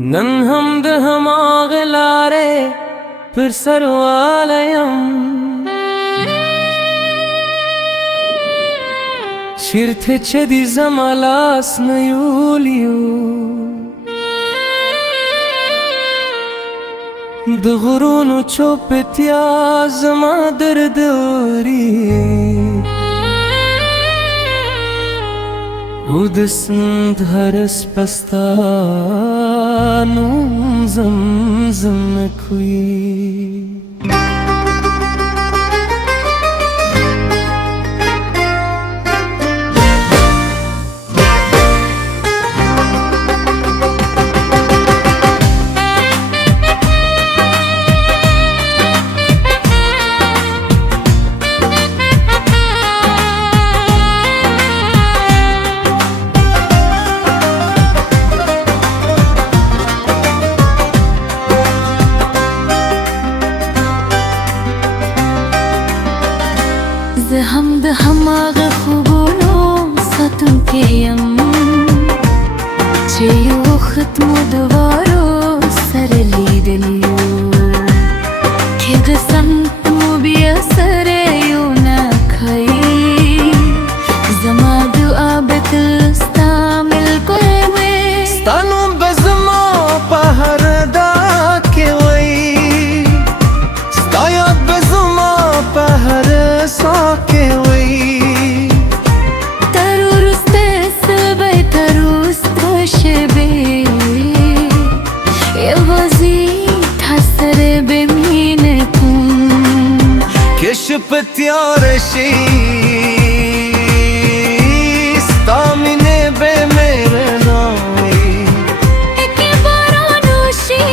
नन्हम्द हमागलारे फिर सर्वालयम Şirteçedi zamalas na Juliju Dğurunu çopet ya zama dardori Udasnd haras pastanum zamzam kui हमद हमाग खुबुनो सतुन के यम चेयो खत्म दवारो सरली दलियो खिद संत मुबिया सरेयो ना खई जमा दुआ बतस्तामिल कोई Stanu bezma paharda ke vay Stayat bezma pahar sa ke vay Taruruste sabay tarusto shebe Yavazi thasare bemine kun Keşpet yarashi Stamine be mere navi Eke baranushi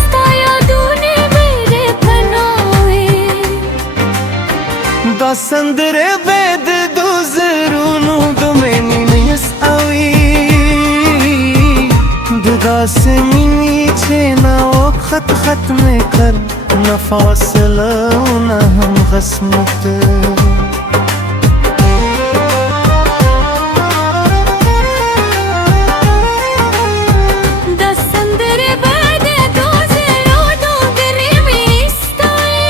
Staya dune mere panawe Da sandre ved duzrunu domeni nis avi Da semini chena o khat khat me kar Na fasla na hum ghasmat Dasandre bade dozero dogre mistaye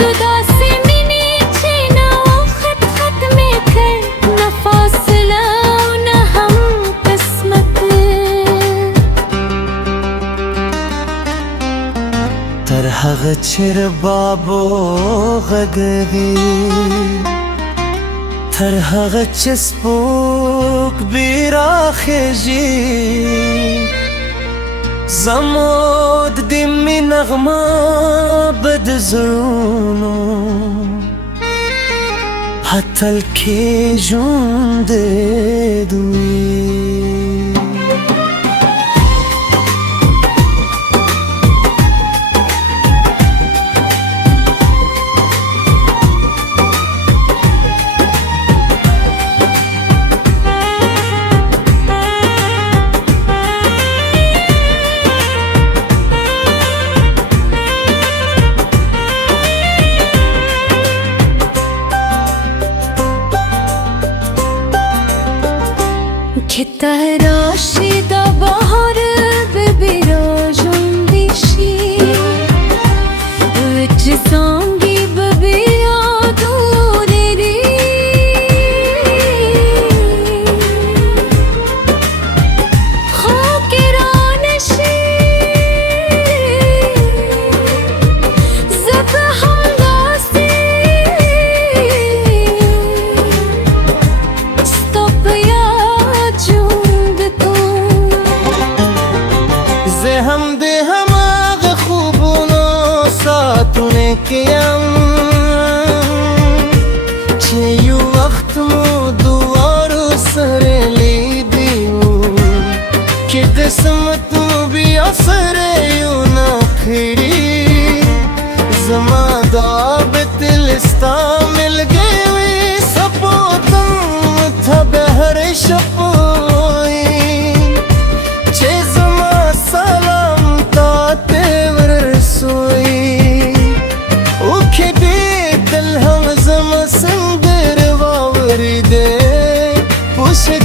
Dudase mini chena o khat khat me kar Na fasla na hum qismat Tarhag chir babo ghaghi Tarhag chispuk birakhji Zamod dimmi naghma badzunu Hatal ke junde dui Kitarashi da bahar bebirajum dishi Vich sangi bebira dureri Khakiranashi Zabhangasi Stop ya हमद हमाग खूबनो सातुने कियम चेयु वक्त मो दुआरो सरली दियो कि किस्मत भी असरे you ना खिरी जमा दाबत लिस्ता मिल गए सपोतम था बहर शपोई Push it,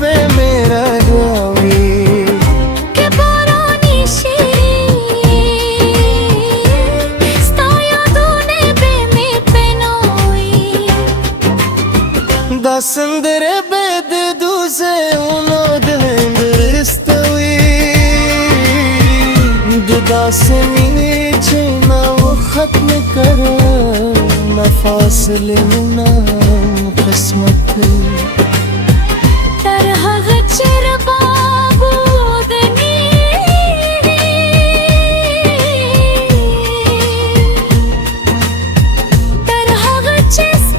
पे मेरा गावी के बारानी स्ताया तूने बे में पेनोई Da sândere bed duze uno dendristwi Duda se नीचे ना वो खत्म करो ना फासले ना किस्मत तरह गचर बाबूदनी तरह गचस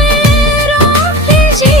मेरा जी